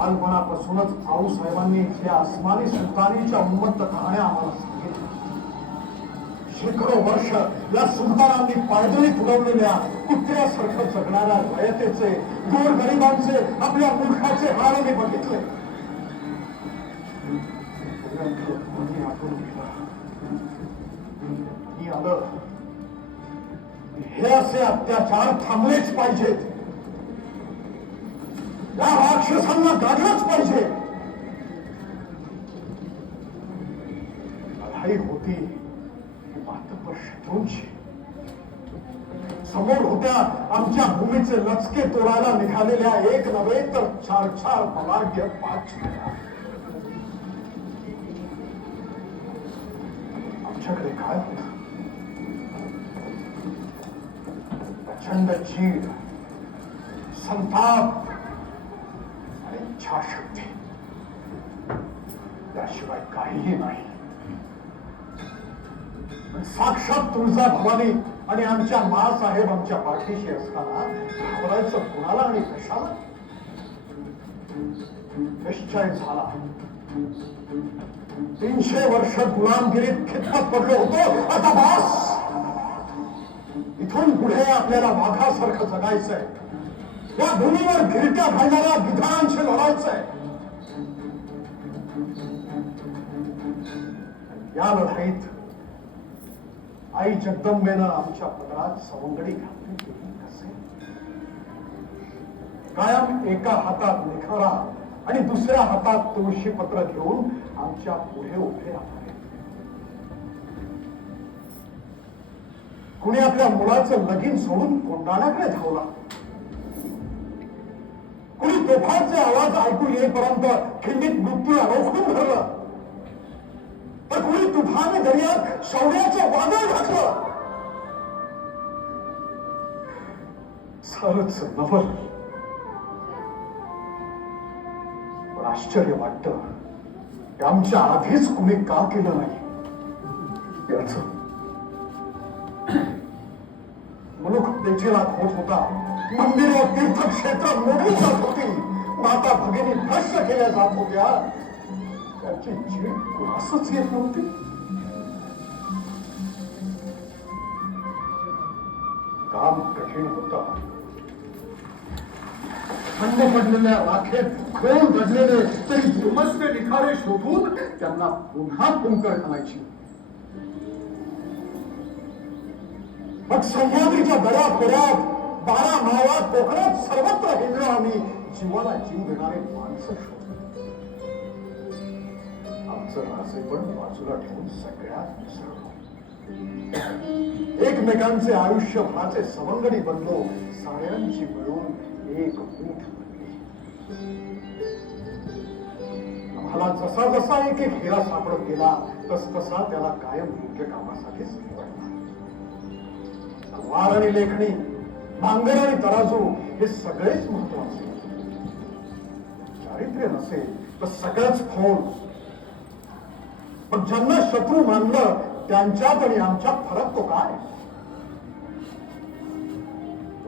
बालपणापासूनच आऊसाहेबांनी इथल्या अस्मानी सुलतानीच्या उन्मत्त कहाण्या आम्हाला सांगितल्या. शेकडो वर्ष या सुलतानांनी पायदळी तुडवलेल्या कुत्र्यासारखं जगणाऱ्या रयतेचे, गोरगरिबांचे, आपल्या मूर्खाचे हाल मी बघितले. आलं हे असे अत्याचार थांबलेच पाहिजेत. या राक्षसांना गाडलंच पाहिजे. लढाई होती मात्र शत्रूंची. समोर होत्या आमच्या भूमीचे लचके तोडायला निघालेल्या एक नव्हे तर 4-4 बलाढ्य पाचव्या. आमच्याकडे काय होत? प्रचंड चीड, संताप आणि इच्छाशक्ती, त्याशिवाय काहीही नाही. साक्षात तुळजाभवानी आणि आमच्या मासाहेब आमच्या पाठीशी असताना घाबरायचं कुणाला आणि कशाला? निश्चय झाला. 300 वर्ष गुलामगिरीत खितपत पडलो होतो. आता बास. इथून पुढे आपल्याला वाघासारखं जगायचंय. या भूमीवर गिरट्या घालणाऱ्या गिधाडांशी लढायचंय. या लढाईत आई जगदंबेनं आमच्या पदरात सवंगडी घातली केली कसे? कायम एका हातात निखारा आणि दुसऱ्या हातात तुळशी पत्र घेऊन आमच्या पुढे उभे राहणारे. कुणी आपल्या मुलाचं लगीन सोडून कोंडाण्याकडे धावला. कुणी तोफांचे आवाज ऐकून येईपर्यंत खिंडीत मृत्यूला रोखून धरलं. तर कुणी तुफान दर्यात शौर्याचं वादळ घातलं. सारच नवल. पण आश्चर्य वाटतं की आमच्या आधीच कुणी का केलं नाही. याच मनुख तेचेला होत होता. मंदिरं तीर्थक्षेत्र मोठी जात होती. माता भगिनी भ्रष्ट केल्या जात होत्या. त्याची जीव कुणासच येत नव्हती. काम कठीण होतं. थंड पडलेल्या राखेत खोल दडलेले तरी दुमसते निखारे शोधून त्यांना पुन्हा फुंकर घालायची. मग सह्याद्रीच्या दऱ्याखोऱ्यात 12 मावळात कोकणात सर्वत्र हिंडलो आम्ही. जीवाला जीव देणारे माणसं शोधले. आमचं रासे पण बाजूला ठेवून सगळ्यात मिसळलो. एकमेकांचे आयुष्यभराचे सवंगडी बनलो. साऱ्यांची मिळून एक ऊठ बनली. आम्हाला जसा जसा एक एक हिरा सापडत गेला तस तसा त्याला कायम योग्य कामासाठीच निवडला. तलवार आणि लेखणी, नांगर आणि तराजू हे सगळेच महत्वाचे. चारित्र्य नसेल तर सगळंच फोल. पण ज्यांना शत्रू मानलं त्यांच्यात आणि आमच्यात फरक तो काय?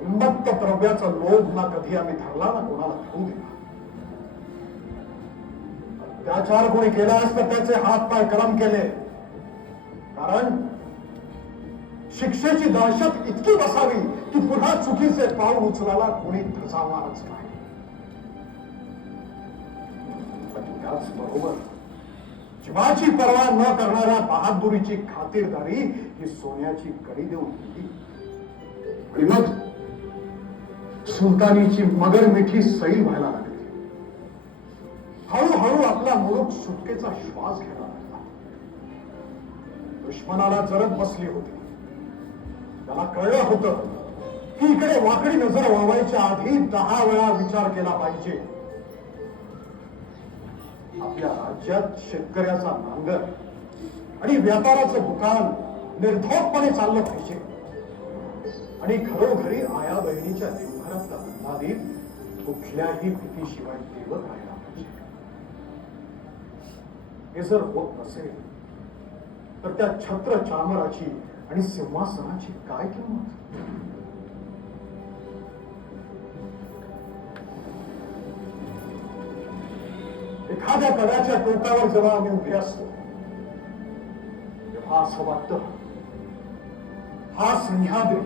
उन्मत्त द्रव्याचा लोभ ना कधी आम्ही धरला ना कोणाला धरू दिला. अत्याचार कोणी केला तर त्याचे हात पाय कलम केले. कारण शिक्षेची दहशत इतकी बसावी की पुन्हा चुकीचे पाऊल उचलायला कोणी धजावणारच नाही. पण त्याचबरोबर जीवाची पर्वा न करणाऱ्या बहादुरीची खातिरदारी ही सोन्याची कडी देऊन दिली. आणि मग सुलतानीची मगर मिठी सैल व्हायला लागली. हळूहळू आपला मुलूक सुटकेचा श्वास घ्यायला लागला. दुश्मनाला जरत बसली होती. त्याला कळलं होतं की इकडे वाकडी नजर वळवायच्या आधी 10 वेळा विचार केला पाहिजे. आपल्या राज्यात शेतकऱ्याचा नांगर आणि व्यापाराचं दुकान निर्धोकपणे चाललं पाहिजे. आणि घरोघरी आया बहिणीच्या देवघरातला अन्नादीप कुठल्याही भीतीशिवाय देवत राहिला पाहिजे. हे जर होत नसेल तर त्या छत्र चामराची आणि सिंहासनाची काय किंमत? एखाद्या कड्याच्या टोकावर जेव्हा आम्ही उभे असतो तेव्हा असं वाटतं हा सह्याद्री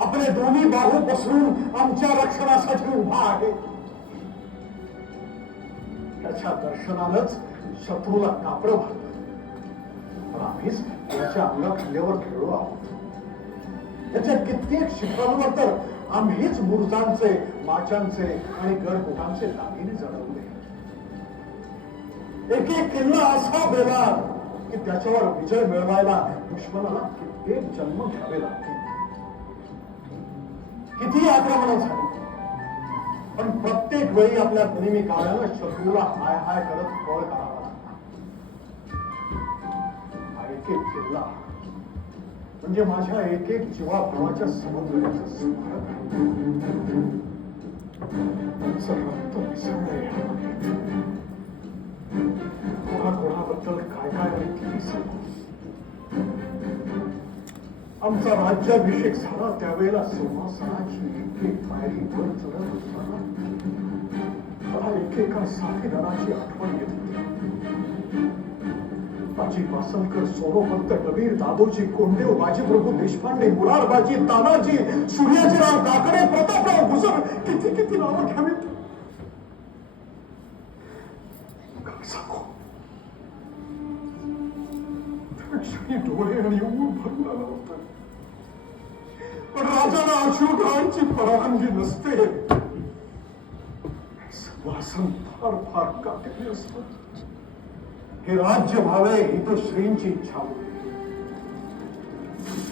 आपले दोन्ही बाहू पसरून आमच्या रक्षणासाठी उभा आहे. त्याच्या दर्शनानंच शत्रूला कापडं घालतं. पण आम्हीच याच्या अंगाखांद्यावर खेळलो आहोत. याच्या कित्येक शिखरांवर तर आम्हीच मूर्जांचे, माचांचे आणि गडकोटांचे दागिने जळवले. एक एक किल्ला असा देणार की त्याच्यावर विजय मिळवायला दुश्मनाला कित्येक जन्म घ्यावे लागतील. किती आक्रमण झाली पण प्रत्येक वेळी आपल्या गनिमी काळानं शत्रूला हाय हाय करत पळ करावा लागला. हा एक एक किल्ला म्हणजे माझ्या एक एक जीवाभावाच्या समुद्राचं स्मारक रक्त विसरलंय. कोणाकोणाबद्दल काय काय आणि किती सांगू. आमचा राज्याभिषेक झाला त्यावेळेला सिंहासनाची एक एक पायरी वर चढत असताना मला एकेका साथीदाराची आठवण येत होती. बाजी पासलकर, सोनोपंत, कबीर, दादोजी कोंडेव, बाजीप्रभू देशपांडे, मुरारबाजी, तानाजी, सूर्याजीराव काकडे, प्रतापराव भुजर, किती किती नावं घ्यावीत. काय सांगू. डोळे आणि ऊर भरून आलं होतं. पण राजाला अश्रुधरांची परवानगी नसते. वासन फार फार काटेले असत. हे राज्य व्हावे ही तर श्रींची इच्छा होती.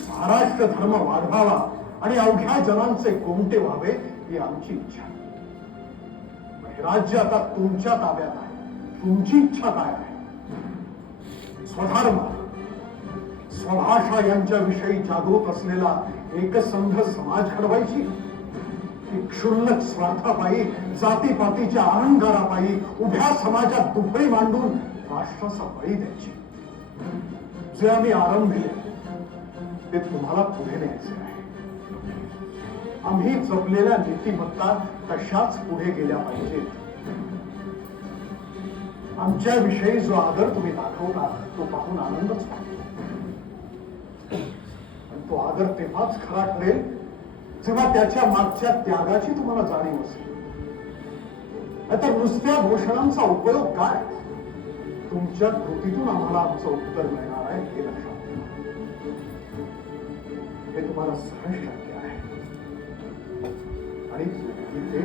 महाराष्ट्र धर्म वाढवावा आणि अवघ्या जनांचे कोमटे व्हावे ही आमची इच्छा. हे राज्य आता तुमच्या ताब्यात आहे. तुमची इच्छा काय आहे? स्वधर्म, स्वभाषा यांच्याविषयी जागृत असलेला एकसंघ समाज घडवायची, क्षुल्लक स्वार्थापायी, जातीपातीच्या अहंकारापायी उभ्या समाजात दुफळी मांडून राष्ट्राचा बळी द्यायची. जे आम्ही आरंभिले ते तुम्हाला पुढे न्यायचे आहे. आम्ही जपलेल्या नीतिमत्ता तशाच पुढे गेल्या पाहिजेत. आमच्या विषयी जो आदर तुम्ही दाखवता तो पाहून आनंदच वाटतो. तो आदर तेव्हाच खरा ठरेल जेव्हा त्याच्या मागच्या त्यागाची तुम्हाला जाणीव असेल. नाहीतर नुसत्या घोषणांचा उपयोग काय? तुमच्या कृतीतून आम्हाला आमचं उत्तर मिळणार आहे हे लक्षात ठेवा. हे तुम्हाला सहज शक्य आहे आणि ते